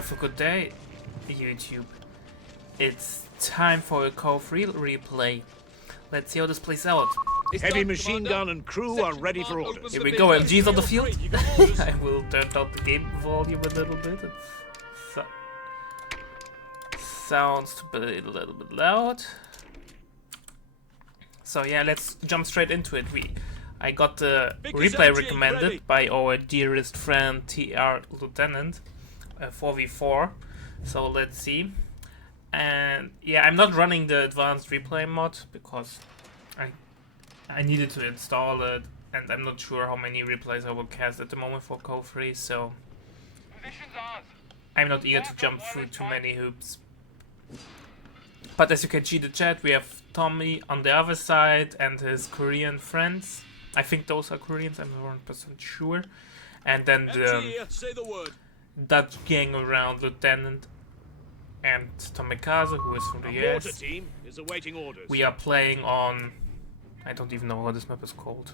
wonderful good day, YouTube. It's time for a Cove replay. Let's see how this plays out. Heavy machine gun and crew are ready for orders. Here we go, MG's on the field. I will turn down the game volume a little bit. Sounds to be a little bit loud. So yeah, let's jump straight into it. I got the replay recommended by our dearest friend TR Lieutenant, 4v4. So let's see. And yeah, I'm not running the advanced replay mod because I needed to install it, and I'm not sure how many replays I will cast at the moment for Cove 3, so I'm not eager to jump through too many hoops. But as you can see in the chat, we have Tomy on the other side and his Korean friends. I think those are Koreans, I'm not 100% sure. And then the Dutch gang around Lieutenant and Tomikaze, who is from the US. Team is awaiting orders. We are playing on... I don't even know how this map is called.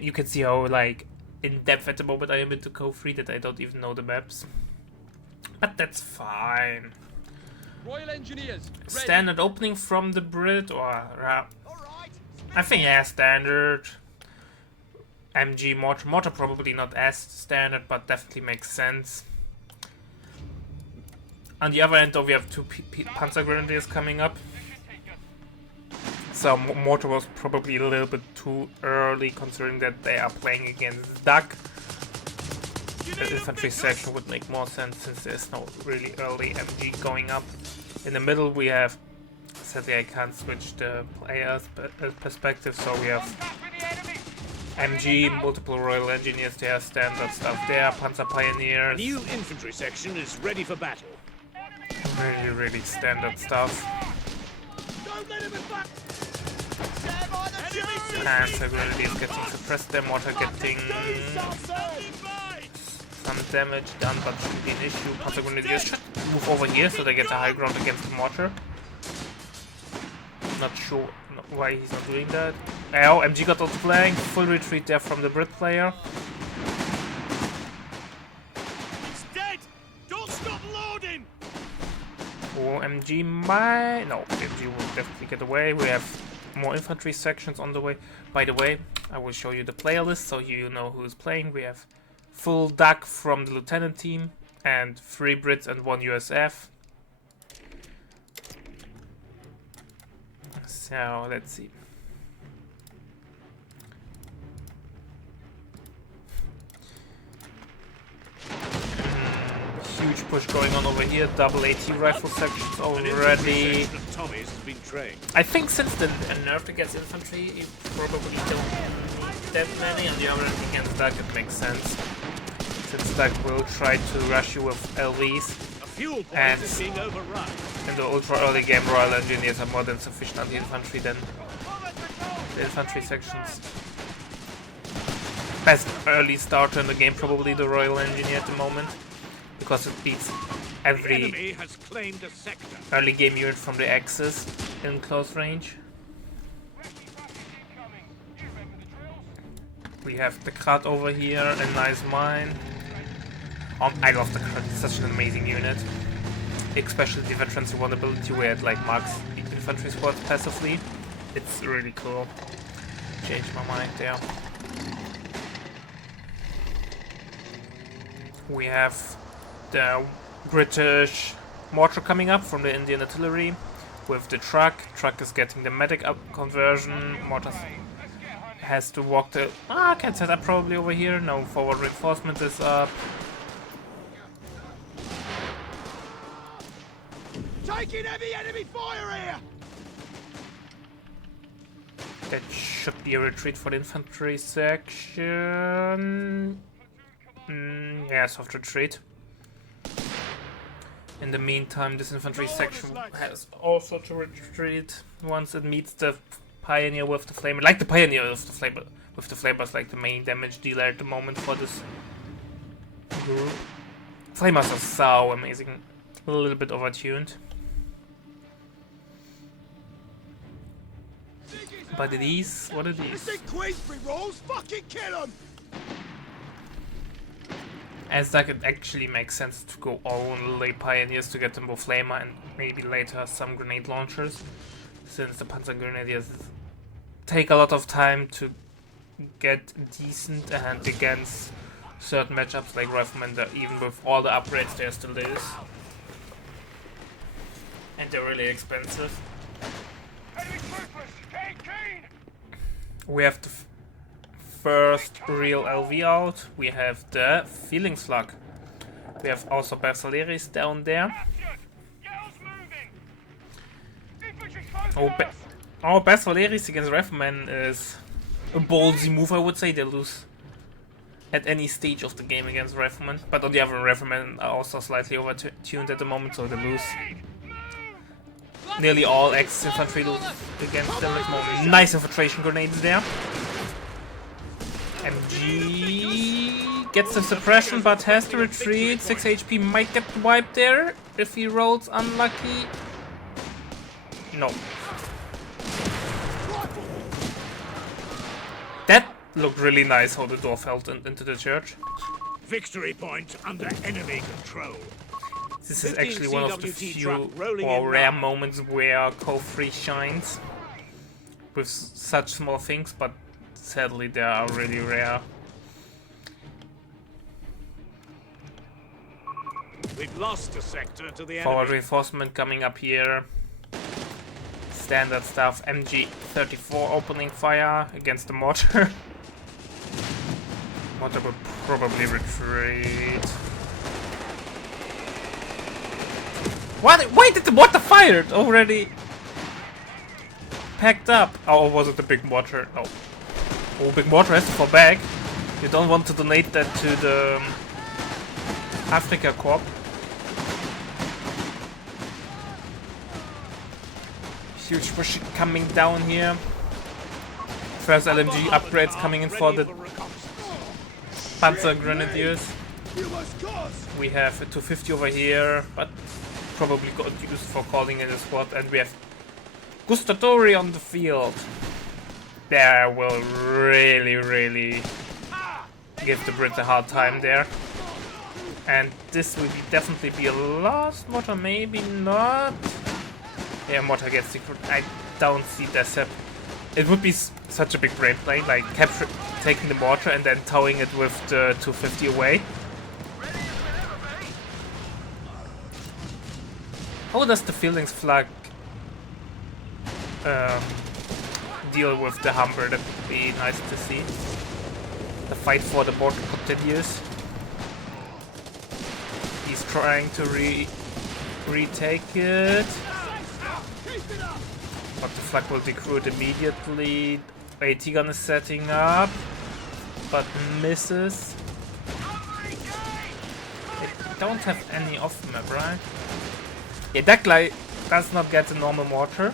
You can see how like in depth at the moment I am into Cove 3 that I don't even know the maps. But that's fine. Royal Engineers. Standard opening from the Brit or I think yeah, standard. MG mortar probably not as standard, but definitely makes sense. On the other end though, we have two Panzer Grenadiers coming up. So mortar was probably a little bit too early considering that they are playing against Duck. The infantry section would make more sense since there's no really early MG going up. In the middle we have, sadly I can't switch the player's perspective, so we have MG, multiple Royal Engineers there, standard stuff there, Panzer Pioneers. New infantry section is ready for battle. Really standard stuff. Panzer Grenadiers getting suppressed, their mortar getting some damage done, but shouldn't be an issue. Panzer Grenadiers should move over here so they get the high ground against the mortar. Not sure why he's not doing that. Oh, MG got outflanked, full retreat there from the Brit player. He's dead! Don't stop loading! Oh, MG might... No, MG will definitely get away. We have more infantry sections on the way. By the way, I will show you the player list so you know who's playing. We have full Duck from the Lieutenant team and 3 Brits and 1 USF. So, let's see. Huge push going on over here, double AT rifle sections already. I think since the nerf against infantry, you probably don't need that many. On the other hand, against Duck it makes sense. Since Duck will try to rush you with LVs. And in the ultra early game, Royal Engineers are more than sufficient anti-infantry than the infantry sections. Best early starter in the game, probably the Royal Engineer at the moment. Because it beats every early game unit from the Axis in close range. We have the Krat over here, a nice mine. I love the Krat, it's such an amazing unit. Especially the Veterans Vulnerability where it like marks infantry squads passively. It's really cool. Changed my mind there. We have the British mortar coming up from the Indian artillery with the truck. Truck is getting the medic up conversion. Mortar has to walk the... can set up probably over here. No, forward reinforcement is up. Taking heavy enemy fire here! That should be a retreat for the infantry section. Yeah, soft retreat. In the meantime, this infantry section has also to retreat once it meets the Pioneer with the Flamer. Like the Pioneer with the Flamer. With the Flamers like the main damage dealer at the moment for this group. Flamers are so amazing. A little bit overtuned. But these, what are these? As that it actually makes sense to go only Pioneers to get the Flamer and maybe later some grenade launchers, since the Panzer Grenadiers take a lot of time to get decent, and against certain matchups like Riflemen, that even with all the upgrades they still lose. And they're really expensive. We have the first real LV out. We have the Feeling Slug. We have also Bersailleries down there. Oh, Bersailleries against Riflemen is a ballsy move, I would say. They lose at any stage of the game against Riflemen. But on the other, Riflemen are also slightly overtuned at the moment, so they lose. Nearly all Axis infantry against them at the moment. Nice infiltration grenades there. MG gets the suppression but has to retreat. 6 HP might get wiped there if he rolls unlucky. No. That looked really nice how the door fell into the church. Victory point under enemy control. This is actually one of the few or rare moments where Co3 shines with such small things, but sadly they are really rare. We've lost a sector to the Forward enemy. reinforcement coming up here. Standard stuff. MG34 opening fire against the mortar. Mortar will probably retreat. What? Why did the mortar fire already? Packed up. Oh, was it the big mortar? No. Oh, big mortar has to fall back. You don't want to donate that to the Africa Corps. Huge push coming down here. First LMG upgrades coming in for the Panzer Grenadiers. We have a 250 over here, but probably got used for calling in a squad, and we have Gustatori on the field. There will really give the Brits a hard time there. And this will definitely be a last mortar, maybe not. Yeah, mortar gets secret. I don't see that. It would be such a big brain play, like taking the mortar and then towing it with the 250 away. How does the Feelings Flag deal with the Humber? That would be nice to see. The fight for the mortar continues. He's trying to retake it. But the flag will decruit immediately. AT gun is setting up, but misses. They don't have any off map, right? Yeah, that guy does not get the normal mortar.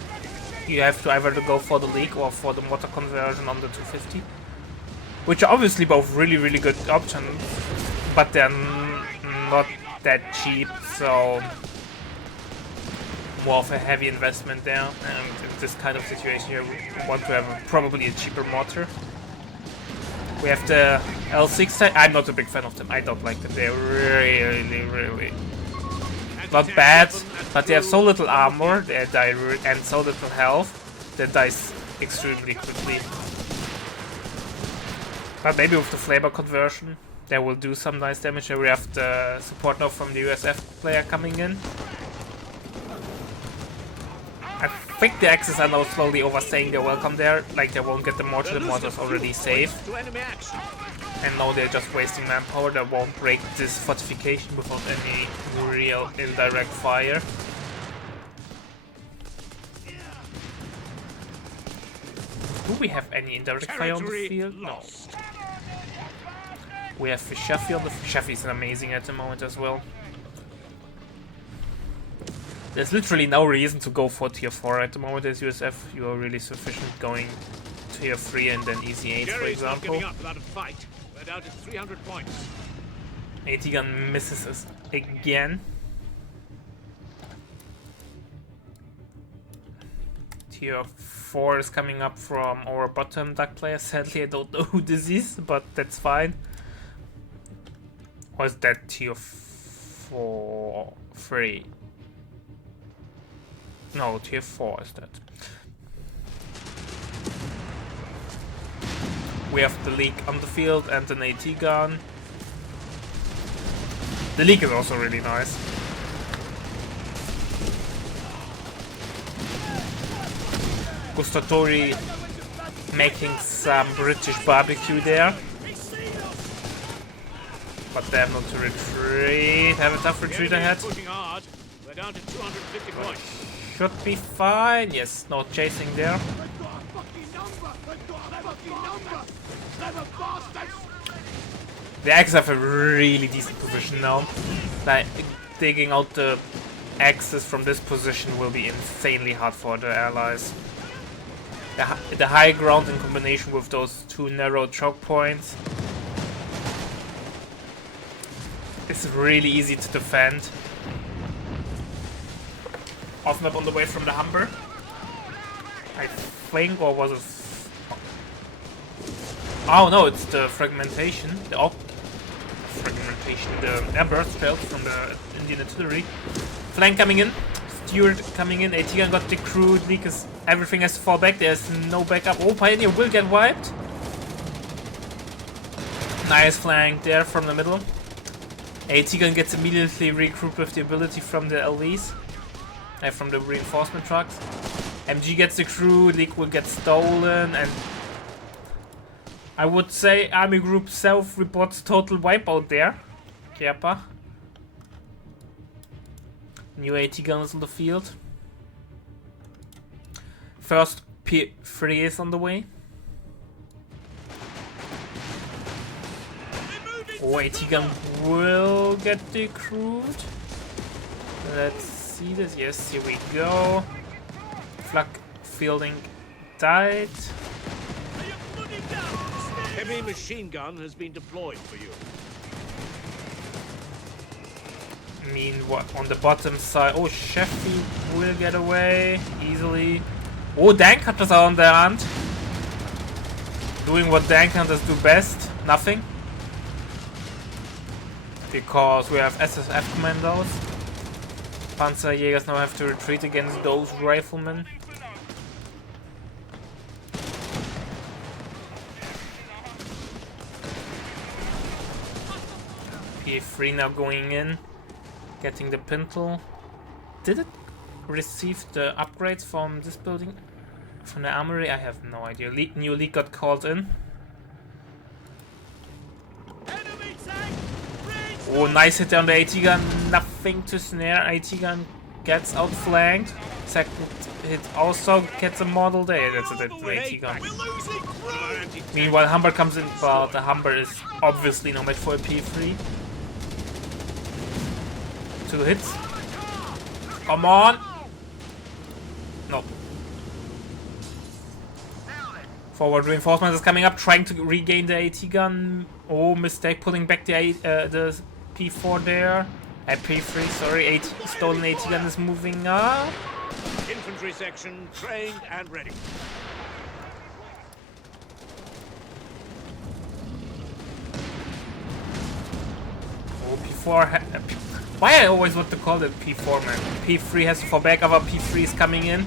You have to either go for the leak or for the mortar conversion on the 250. Which are obviously both really good options, but they're not that cheap, so more of a heavy investment there, and in this kind of situation you want to have probably a cheaper mortar. We have the L6. I'm not a big fan of them. I don't like them. They're really not bad, but they have so little armor, they die and so little health, they die extremely quickly. But maybe with the flavor conversion, they will do some nice damage. Here we have the support now from the USF player coming in. I think the Axis are now slowly overstaying their welcome there, like they won't get the mortar's already safe. And now they're just wasting manpower, they won't break this fortification without any real indirect fire. Do we have any indirect fire on the field? No. We have Fishafi on the Fishafi is amazing at the moment as well. There's literally no reason to go for tier 4 at the moment as USF. You are really sufficient going tier 3 and then easy 8, for example. We're down to 300 points. AT gun misses us again. Tier 4 is coming up from our bottom duck player. Sadly, I don't know who this is, but that's fine. Or is that tier 4? 3? No, tier 4 is that. We have the League on the field and an AT gun. The League is also really nice. Gustatori making some British barbecue there. But they have not to retreat. Have a tough retreat ahead. We're down to 250 points. Should be fine. Yes, no chasing there. The X have a really decent position now. Like, digging out the X's from this position will be insanely hard for the allies. The high ground in combination with those two narrow choke points is really easy to defend. Off map on the way from the Humber, I think, or was it? Oh no, it's the fragmentation, the airburst shells from the Indian artillery. Flank coming in, Stewart coming in, AT gun got decrewed, Leak is, everything has to fall back, there's no backup. Oh, Pioneer will get wiped. Nice flank there from the middle. AT gun gets immediately regrouped with the ability from the LVs. From the reinforcement trucks. MG gets the crew, Leak will get stolen, and I would say Army Group South reports total wipeout there. Kierpa. New AT guns on the field. First P3 is on the way. Oh, AT gun will get decrewed. Let's see this. Yes, here we go. Flak fielding died. Heavy machine gun has been deployed for you. Meanwhile, on the bottom side, oh, Sheffield will get away easily. Oh, Dank Hunters are on their hand. Doing what Dank Hunters do best, nothing. Because we have SSF commandos. Panzerjägers now have to retreat against those riflemen. PA3 now going in, getting the Pintle. Did it receive the upgrades from this building? From the armory? I have no idea. New League got called in. Oh, nice hit on the AT gun. Nothing to snare. AT gun gets outflanked. Second hit also gets a model there. That's a AT gun. Meanwhile, Humber comes in, but the Humber is obviously no match for a P3. 2 hits. Come on. No. Forward reinforcement is coming up, trying to regain the AT gun. Oh, mistake, pulling back the P4 there. P3, sorry, stolen AT gun is moving up. Infantry section trained and ready. Oh, P4. Why I always want to call it P4, man. P3 has to fall back, other P3 is coming in.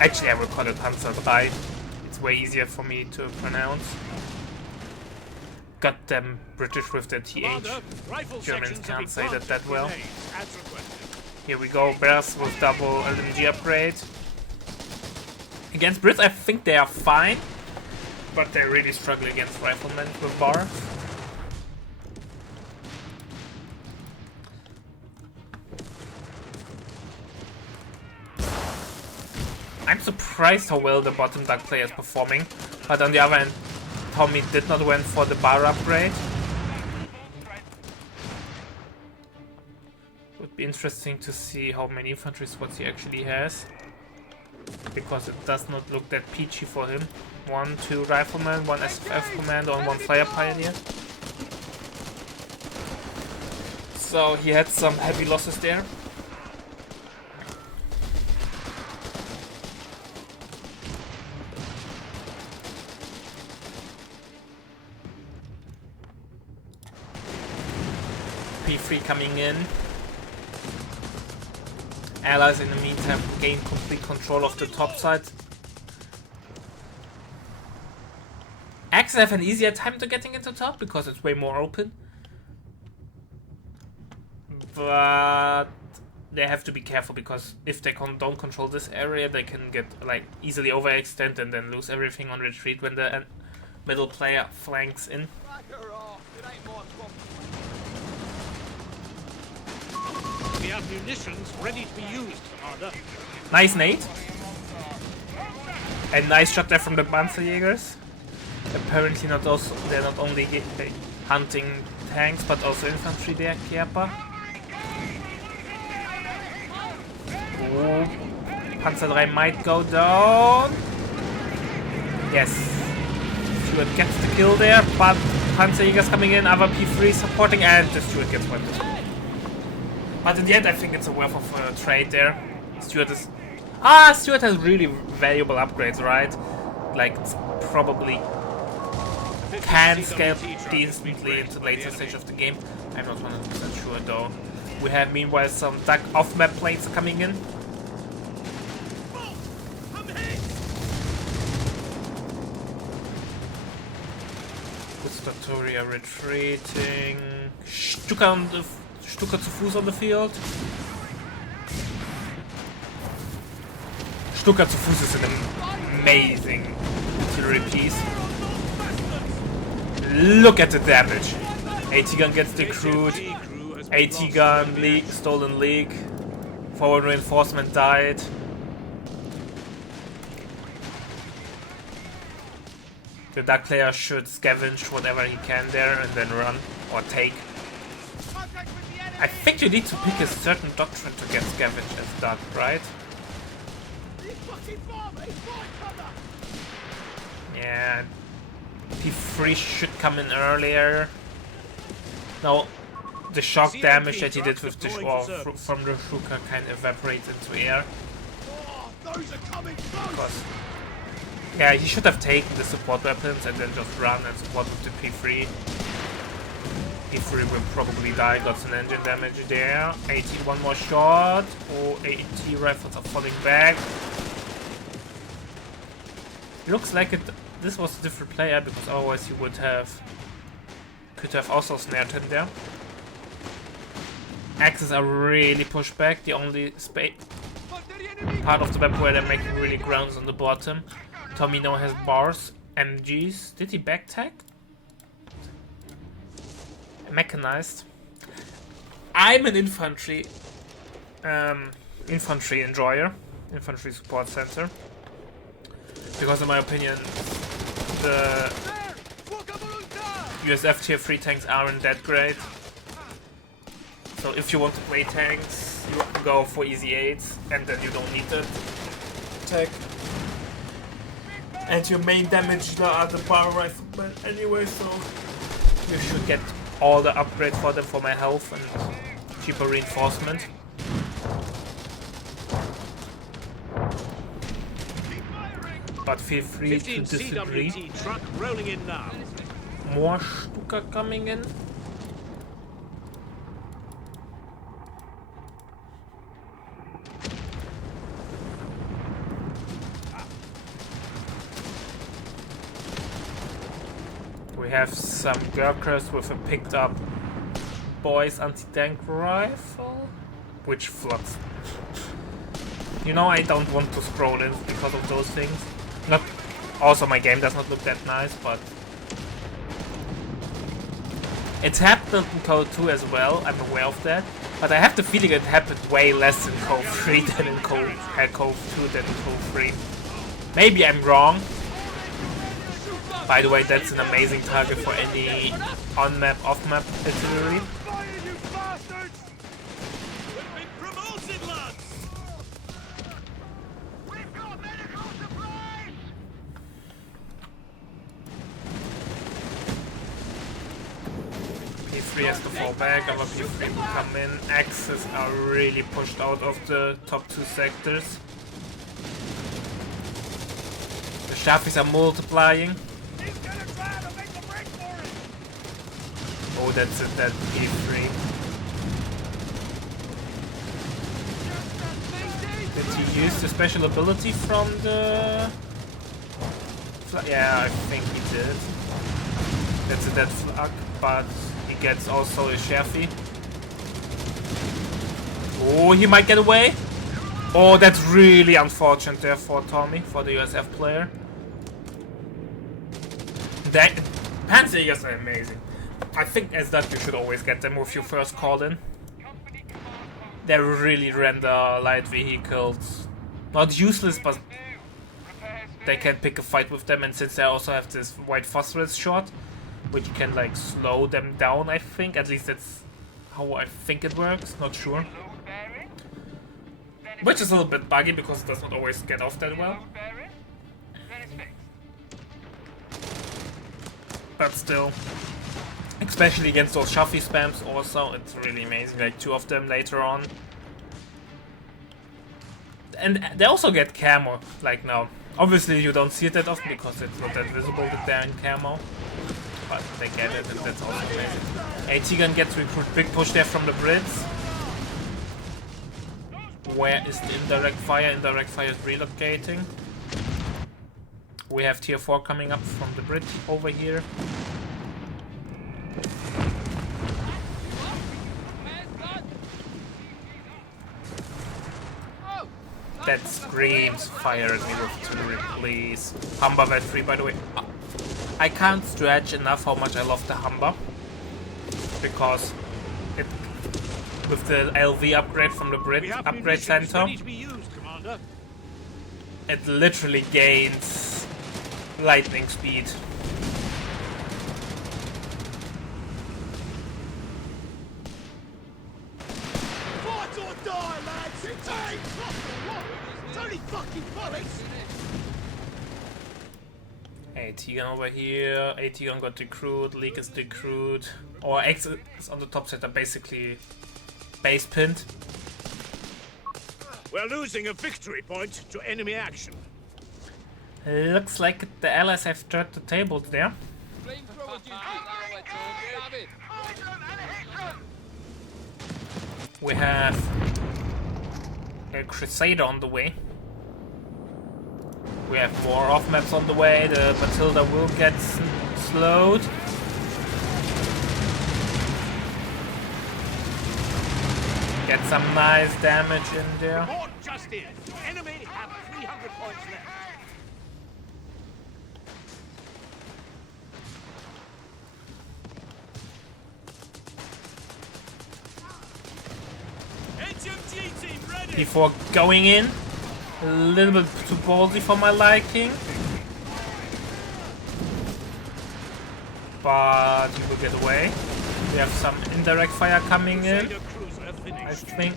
Actually, I will call it Panzer 3. It's way easier for me to pronounce. Goddamn British with their TH. Germans can't say that well. Here we go, Bears with double LMG upgrade. Against Brits, I think they are fine, but they really struggle against riflemen with bars. I'm surprised how well the bottom duck player is performing, but on the other hand, Tomy did not went for the bar upgrade. Would be interesting to see how many infantry squads he actually has, because it does not look that peachy for him. 1, 2 riflemen, 1 SFF commander, and 1 fire pioneer. So he had some heavy losses there. P3 coming in. Allies in the meantime gain complete control of the top side. Axes have an easier time to getting into top because it's way more open. But they have to be careful because if they don't control this area, they can get like easily overextend and then lose everything on retreat when the middle player flanks in. We have munitions ready to be used, Commander. Nice nade. And nice shot there from the Panzerjägers. Apparently they're not only hunting tanks but also infantry there, Kierpa. Oh, Panzer 3 might go down. Yes. Stuart gets the kill there, but Panzerjägers coming in, other P3 supporting, and the Stuart gets wiped. But in the end, I think it's a worth of trade there. Stuart has really valuable upgrades, right? Like, it's probably can scale decently into the later stage of the game. I'm not 100% sure though. We have meanwhile some duck off-map planes coming in. Gustavtoria retreating. Stuka zu Fuß on the field. Stuka zu Fuß is an amazing artillery piece. Look at the damage. AT gun gets decrewed. AT gun, leak, stolen leak. Forward reinforcement died. The duck player should scavenge whatever he can there and then run or take. I think you need to pick a certain doctrine to get scavenge as duck, right? Yeah. P3 should come in earlier. No, the shock damage that he did with the from the Shuka kind of evaporates into air. Because, yeah, he should have taken the support weapons and then just run and support with the P3. P3 will probably die, got some engine damage there. AT one more shot. Oh, AT rifles are falling back. Looks like this was a different player because otherwise you could have also snared him there. Axes are really pushed back. The only part of the map where they're making really grounds on the bottom. Tomy now has bars, MGs. Did he backtack? Mechanized. I'm an infantry enjoyer, infantry support center, because in my opinion the USF tier 3 tanks aren't that great. So if you want to play tanks, you go for easy 8s and then you don't need the tech. And your main damage are the bar riflemen anyway, so you should get all the upgrades for them for my health and cheaper reinforcement. But feel free to disagree. Truck rolling in now. More Stuka coming in. We have some Gurkhas with a picked up boys anti-tank rifle, which floods. You know, I don't want to scroll in because of those things. Not also my game does not look that nice, but it's happened in Code 2 as well, I'm aware of that. But I have the feeling it happened way less in Code 3 than in Code 2 than in Code 3. Maybe I'm wrong. By the way, that's an amazing target for any on-map, off-map artillery. P3 has to fall back, other P3 will come in. Axes are really pushed out of the top 2 sectors. The Shafis are multiplying. Oh, that's it, that P3. Did he use the special ability from the... Yeah, I think he did. That's a dead flak, but he gets also a Sherfy. Oh, he might get away. Oh, that's really unfortunate there for Tomy, for the USF player. That Panzerjägers are amazing. I think as that you should always get them with your first call in. They really render light vehicles not useless, but they can pick a fight with them, and since they also have this white phosphorus shot, which can like slow them down, I think. At least that's how I think it works, not sure. Which is a little bit buggy because it does not always get off that well. But still, especially against those Shuffy spams also, it's really amazing, like 2 of them later on. And they also get camo, like now. Obviously you don't see it that often because it's not that visible that they're in camo. But they get it, and that's also amazing. AT-Gun gets recruit, big push there from the Brits. Where is the indirect fire? Indirect fire is relocating. We have tier 4 coming up from the Brit over here. That screams fire at me with artillery, please. Humber vet 3, by the way. I can't stretch enough how much I love the Humber. Because it, with the LV upgrade from the Brit upgrade center, it literally gains lightning speed. Fight or die, lads! It's only fucking bullets! AT-Gun over here, AT-Gun got recruit, Leak is recruit, or X is on the top set, are basically base pinned. We're losing a victory point to enemy action. Looks like the allies have turned the tables there. Flamethrower duty. Have it. We have a Crusader on the way. We have more off-maps on the way. The Matilda will get slowed. Get some nice damage in there. Report just in. Enemy have 300 points left. HMG team ready. Before going in, a little bit too ballsy for my liking. But he will get away. We have some indirect fire coming in, I think.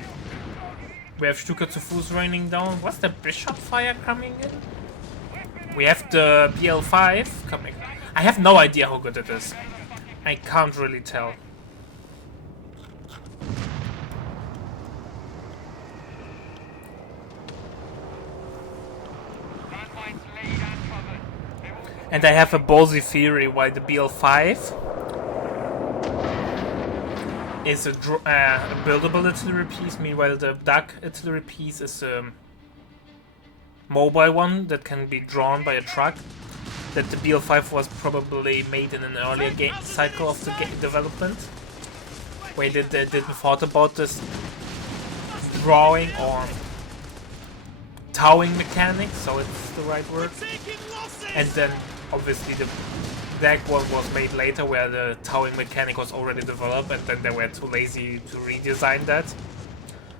We have Stuka to Fuß raining down. What's the Bishop fire coming in? We have the BL5 coming. I have no idea how good it is. I can't really tell. And I have a ballsy theory why the BL5 is a buildable artillery piece, meanwhile the duck artillery piece is a mobile one that can be drawn by a truck. That the BL5 was probably made in an earlier game cycle of the game development, where they didn't thought about this drawing or towing mechanic, so it's the right word. And then obviously the deck one was made later where the towing mechanic was already developed, and then they were too lazy to redesign that.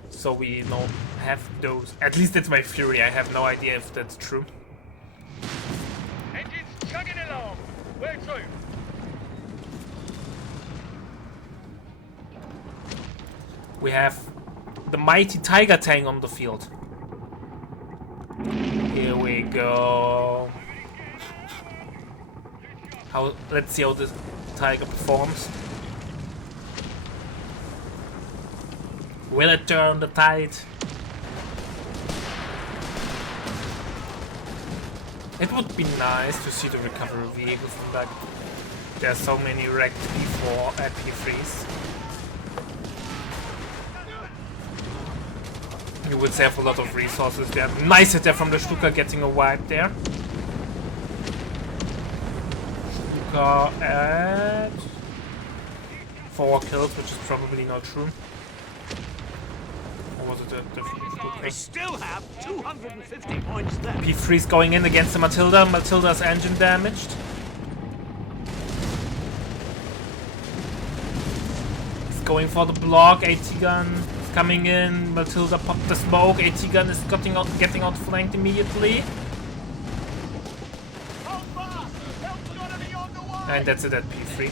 So we don't have those. At least that's my theory. I have no idea if that's true. Engines chugging along. Where to? We have the mighty Tiger tank on the field. Here we go. Let's see how this Tiger performs. Will it turn the tide? It would be nice to see the recovery vehicle from that. There are so many wrecked P4 and P3s. You would save a lot of resources there. Nice hit there from the Stuka, getting a wipe there. Stuka at 4 kills, which is probably not true. Or was it a different Stuka? They still have 250 points left. P3's going in against the Matilda. Matilda's engine damaged. He's going for the block. AT gun is coming in. Matilda popped the smoke. AT gun is getting outflanked immediately. And that's it at P3.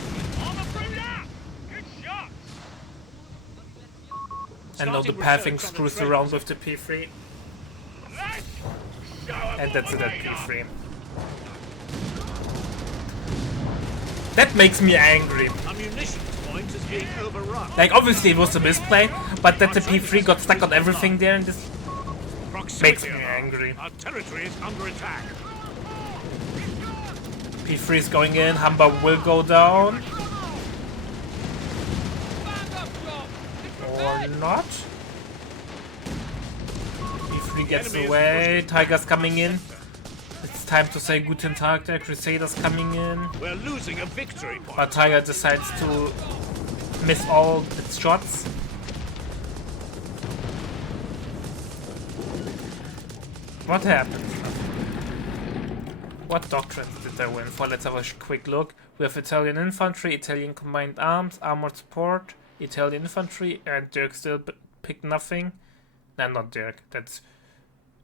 And now the pathing screws around with the P3. And that's it at P3. That makes me angry. Like, obviously it was a misplay, but that the P3 got stuck on everything there, and this makes me angry. Our territory is under attack. P3 is going in, Humber will go down. Or not. P3 gets away, Tiger's coming in. It's time to say Guten Tag there, Crusader's coming in. We're losing a victory point. But Tiger decides to miss all its shots. What happened? What doctrines did they win for? Let's have a quick look. We have Italian infantry, Italian combined arms, armored support, Italian infantry, and Dirk still picked nothing. No, not Dirk. That's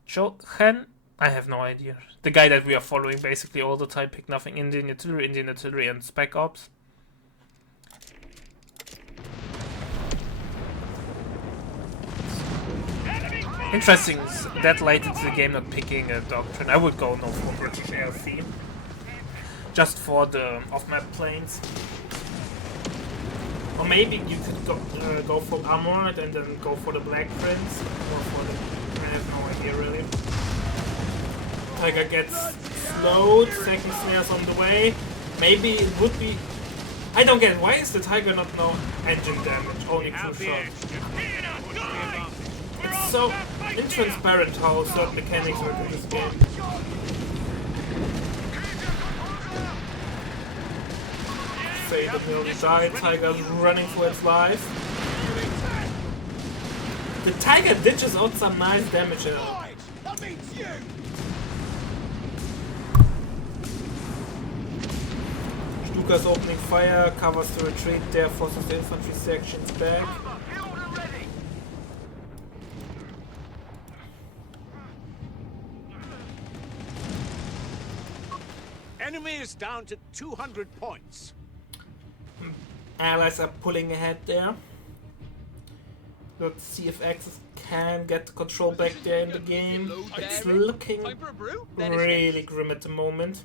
Jochen. I have no idea. The guy that we are following basically all the time picked nothing. Indian artillery, and Spec Ops. Interesting that late into the game not picking a doctrine. I would go no for British ALC. Just for the off-map planes. Or maybe you could go for Armored and then go for the Black Prince. Or for the... I have no idea really. Tiger gets slowed, second snare's on the way. Maybe it would be... I don't get it. Why is the Tiger not no engine damage? Only crew shots. It's so intransparent how certain mechanics work in this game. Fader will die, Tiger's running for its life. The Tiger ditches out some nice damage here. Stuka's opening fire, covers the retreat there, forces the infantry sections back. Enemy is down to 200 points. Allies are pulling ahead there. Let's see if Axis can get control back there in the game. It's looking really grim at the moment.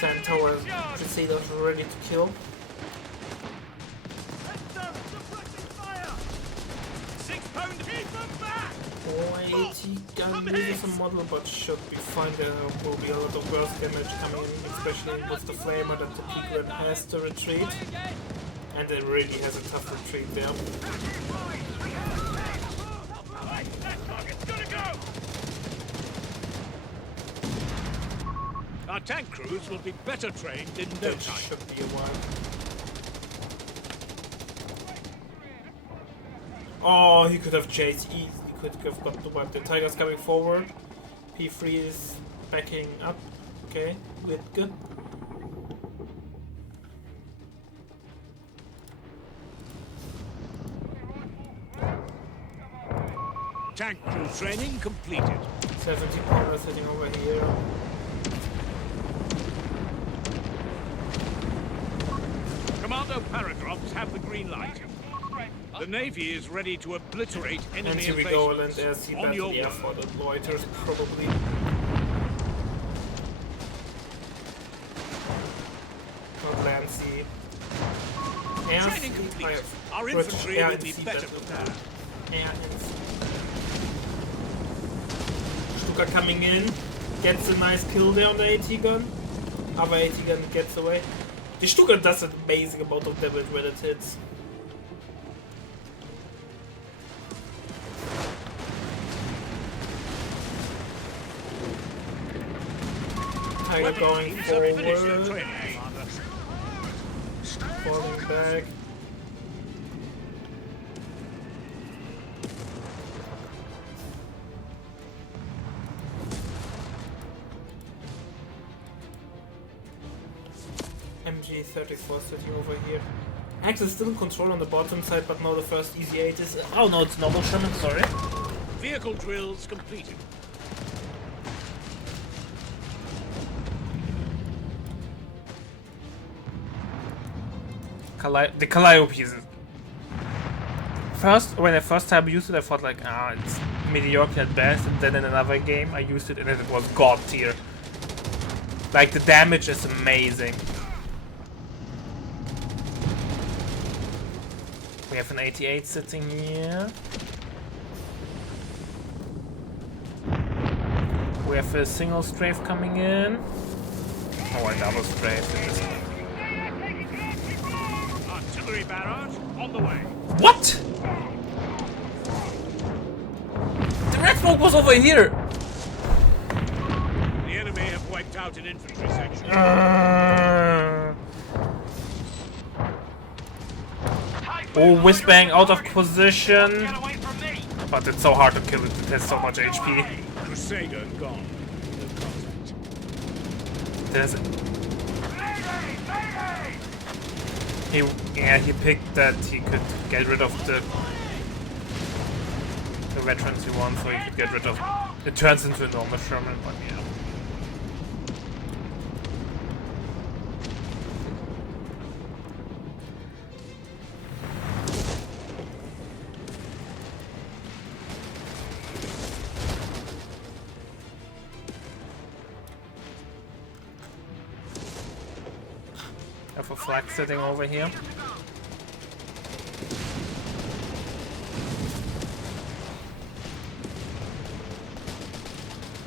Sand Tower Crusaders ready to kill. Oh, 80 gun loses a model, but should be fine. There will be a lot of burst damage coming in, especially with the flamer that the Peak has to retreat. And it really has a tough retreat there. Our tank crews will be better trained in no time. Should be a while. Oh, he could have chased easy. He could have got the wipe. The Tiger's coming forward. P3 is backing up. Okay, good. Tank crew training completed. 70 pounders sitting over here. Commando Paragraphs have the green light. The Navy is ready to obliterate enemy and here we go, land air sea battle, yeah, for the loiters probably. Not land sea. Air training sea, complete. Our infantry air will and be sea better battle. prepared. Air and sea. Stuka coming in, gets a nice kill there on the AT gun. Other AT gun gets away. The Stuka does an amazing amount of damage when it hits. Tiger going forward. Falling back. MG34 city over here. Axe is still in control on the bottom side, but now the first easy 8 is... Oh no, it's normal Sherman, sorry. Vehicle drills completed. The Calliope pieces. First, when I first time used it, I thought like, it's mediocre at best, and then in another game I used it and it was god tier. Like, the damage is amazing. We have an 88 sitting here. We have a single strafe coming in. Oh, a double strafe. Artillery barrage on the way. What? The red smoke was over here. The enemy have wiped out an infantry section. Oh, Whizbang out of position. But it's so hard to kill it. It has so much HP. Crusader gone. No contact. There's he picked that he could get rid of the veterans he won, so he could get rid of. It turns into a normal Sherman, but yeah. Have a flag sitting over here.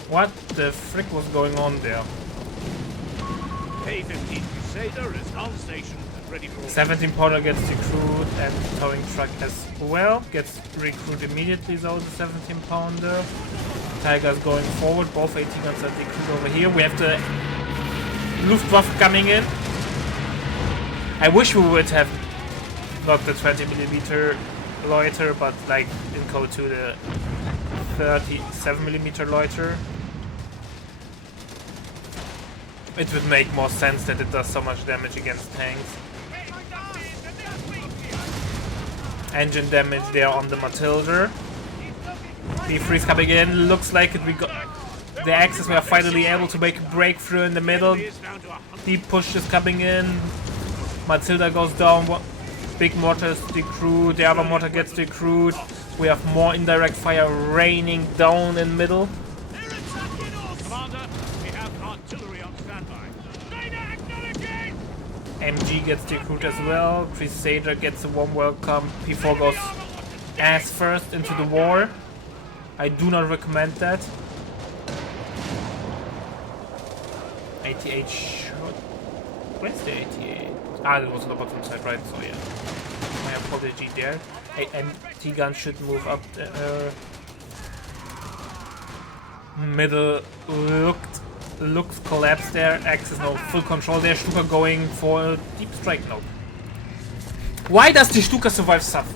What the frick was going on there? A-15 Crusader is on station and ready for... 17 pounder gets recruited and towing truck as well. Gets recruited immediately though, the 17 pounder. Tiger's going forward, both 18 guns are recruited over here. We have the Luftwaffe coming in. I wish we would have not the 20mm loiter, but like in Code 2 the 37mm loiter. It would make more sense that it does so much damage against tanks. Engine damage there on the Matilda. B3's coming in. Looks like it. We got the Axis. We are finally able to make a breakthrough in the middle. Deep push is coming in. Matilda goes down. Big mortar is decrewed. The other mortar gets decrewed. We have more indirect fire raining down in middle. Commander, we have artillery on standby. MG gets decrewed as well. Crusader gets a warm welcome. P4 goes ass first into the war. I do not recommend that. 88 shot. Where's the 88? Ah, it was on the bottom side, right? So yeah. My apology there. And T-gun should move up the middle. Looks collapsed there. Axis now full control there. Stuka going for a deep strike now. Why does the Stuka survive sub?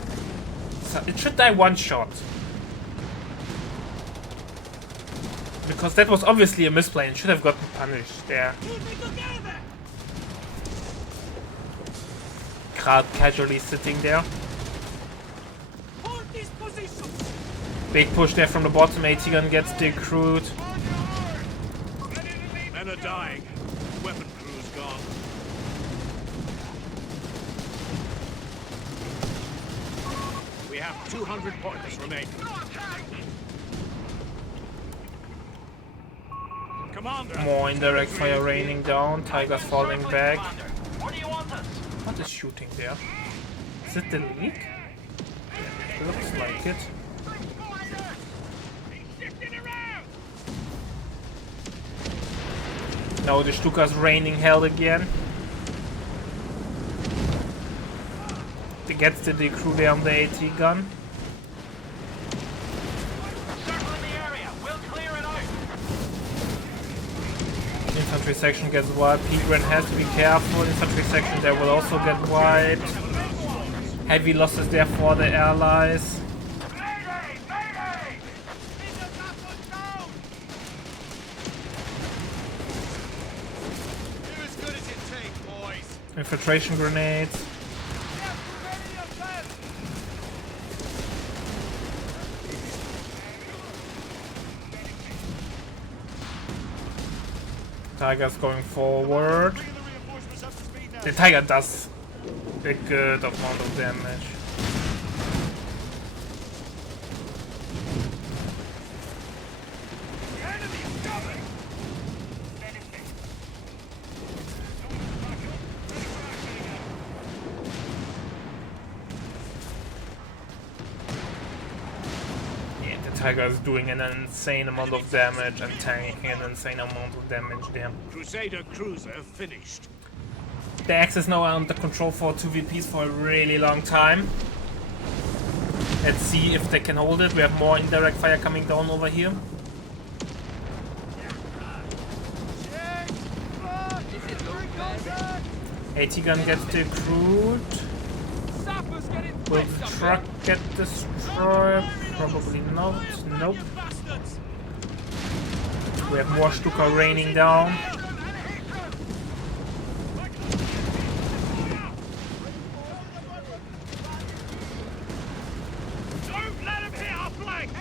It should die one shot. Because that was obviously a misplay and should have gotten punished there. Crowd casually sitting there. Big push there from the bottom. AT-gun gets decrewed. Men are dying. Weapon crew's gone. We have 200 points remaining. Commander. More indirect fire raining down. Tiger's falling back. What is shooting there? Is it the leak? It looks like it. Now the Stuka's raining hell again. It gets the decrew there on the AT gun. Infantry infantry section gets wiped. P-Grand has to be careful. Infantry section there will also get wiped. Heavy losses there for the allies. Infiltration grenades. Tiger's going forward. The Tiger does a good amount of damage. Tiger is doing an insane amount of damage and tanking an insane amount of damage there. Crusader cruiser finished. The Axe is now under control for 2VPs for a really long time. Let's see if they can hold it. We have more indirect fire coming down over here. AT gun gets recruited. Will the truck get destroyed? Probably not. Nope. We have more Stuka raining down. Don't let him hit our flank.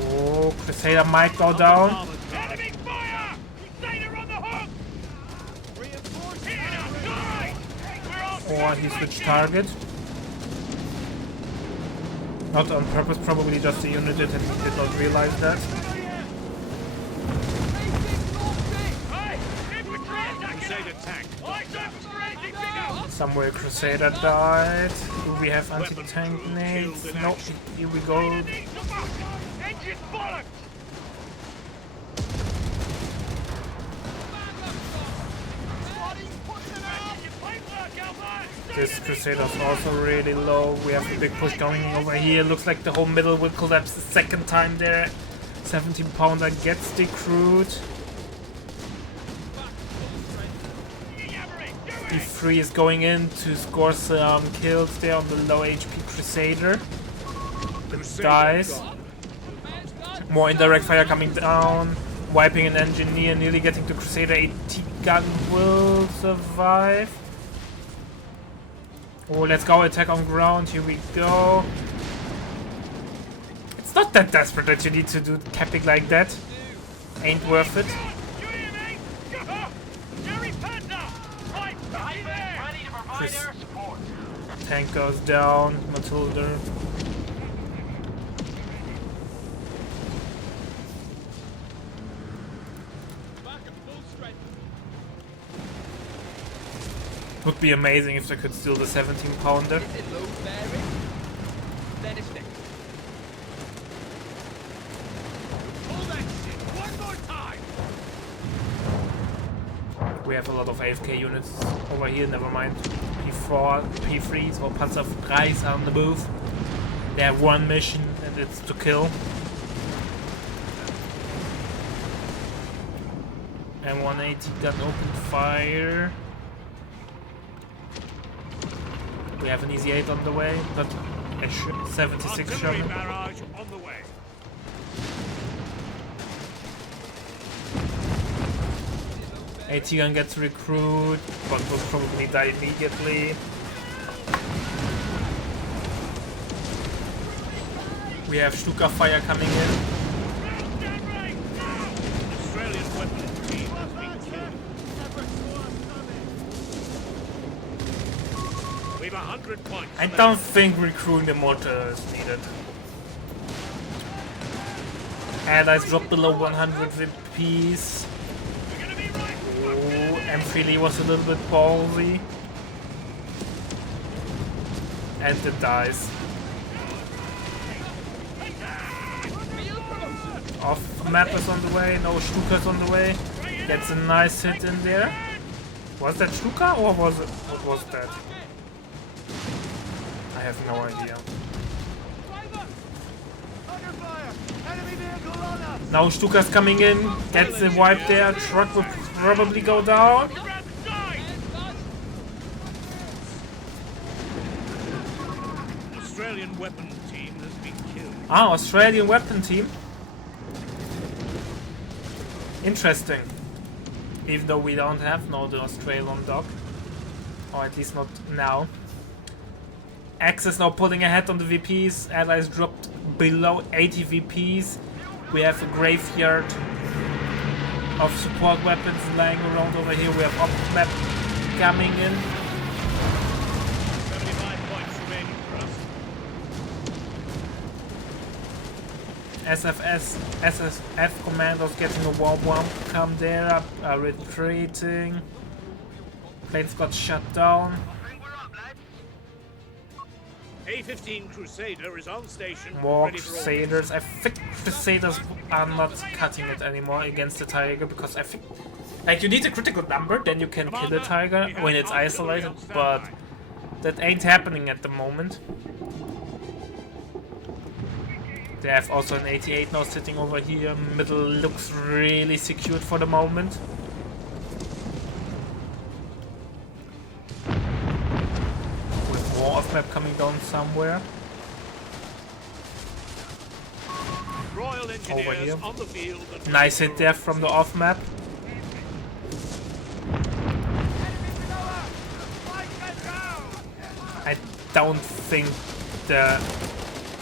Oh, Crusader might go down. Enemy fire! Crusader on the hook! Or he switched target. Not on purpose, probably just the unit did not realize that. Somewhere Crusader died. Do we have anti-tank nades? Nope, here we go. This Crusader's also really low. We have a big push going over here. Looks like the whole middle will collapse the second time there. 17 pounder gets decrewed. D3 is going in to score some kills there on the low HP Crusader. It dies. More indirect fire coming down. Wiping an engineer, nearly getting to Crusader. AT gun will survive. Oh, let's go, attack on ground, here we go. It's not that desperate that you need to do capping like that. Ain't worth it. Tank goes down, Matilda. Would be amazing if they could steal the 17 pounder. We have a lot of AFK units over here, never mind. P4, P3s or Panzerfreis are on the move. They have one mission and it's to kill. And 180 gun opened fire. We have an easy 8 on the way, but a 76 Sherman. Barrage on the way. AT gun gets recruited, but will probably die immediately. We have Stuka fire coming in. Australian weapons team has been killed. We have 100 points. I don't think recruiting the mortar is needed. Allies drop below 100 VPs. Oh, M3 was a little bit ballsy. And it dies. Off map is on the way, no Stuka's on the way. Gets a nice hit in there. Was that Stuka or was it? What was that? I have no idea. Now Stuka's coming in, gets the wipe there, truck will probably go down. Australian weapon team has been killed. Ah, Australian weapon team. Interesting. Even though we don't have now the Australian dog. Or at least not now. Axis now pulling ahead on the VPs. Allies dropped below 80 VPs. We have a graveyard of support weapons lying around over here. We have up map coming in. 75 points remaining for us. SFF commandos getting a war bomb. Come there, are retreating. Planes got shut down. A-15 Crusader is on station. More ready for Crusaders. I think Crusaders are not cutting it anymore against the Tiger because I think, like, you need a critical number, then you can kill the Tiger when it's isolated, but that ain't happening at the moment. They have also an 88 now sitting over here. Middle looks really secured for the moment. More off-map coming down somewhere. Royal Engineers Over here. on the field. Nice hit there from the off-map. I don't think the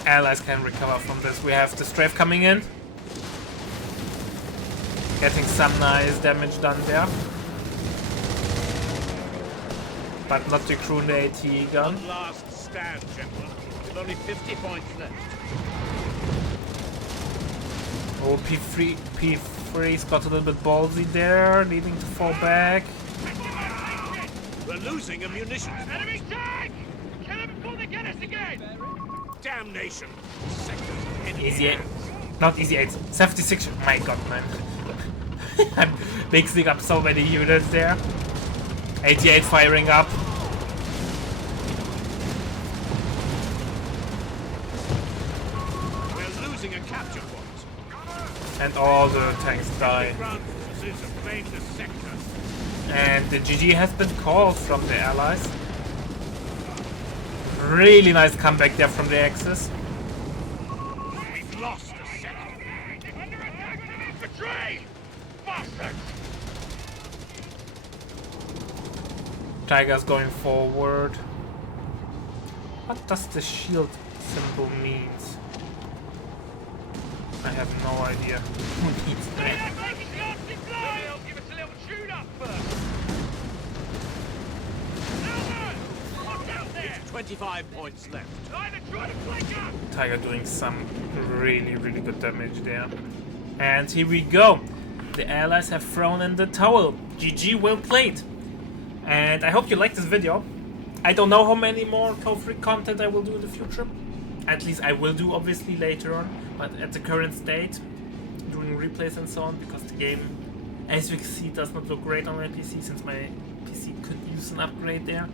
Allies can recover from this. We have the strafe coming in. Getting some nice damage done there. But not the crew in the AT gun. One last stand, gentlemen, with only 50 points left. Oh, P3's got a little bit ballsy there, needing to fall back. We're losing a munitions. Enemy tank! Kill them before they get us again! Damnation! Easy 8. Not easy 8. 76. My god, man. I'm mixing up so many units there. 88 firing up. We're losing a capture point. And all the tanks die. Ground forces have claimed the sector. And the GG has been called from the Allies. Really nice comeback there from the Axis. We've lost a sector. Under attack! Betrayed! Bastards! Tiger's going forward. What does the shield symbol mean? I have no idea. Who needs that? Give us a little tune up first! 25 points left. Tiger doing some really good damage there. And here we go. The Allies have thrown in the towel. GG, well played. And I hope you liked this video. I don't know how many more Code 3 content I will do in the future. At least I will do obviously later on. But at the current state, doing replays and so on, because the game, as you can see, does not look great on my PC, since my PC could use an upgrade there.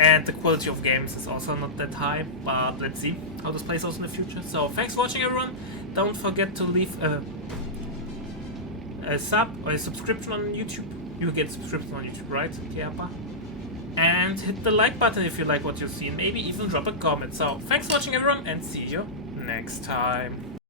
And the quality of games is also not that high, but let's see how this plays out in the future. So thanks for watching, everyone. Don't forget to leave a sub or a subscription on YouTube. You get subscription on YouTube, right, Kiapa? And hit the like button if you like what you see, and maybe even drop a comment. So thanks for watching, everyone, and see you next time.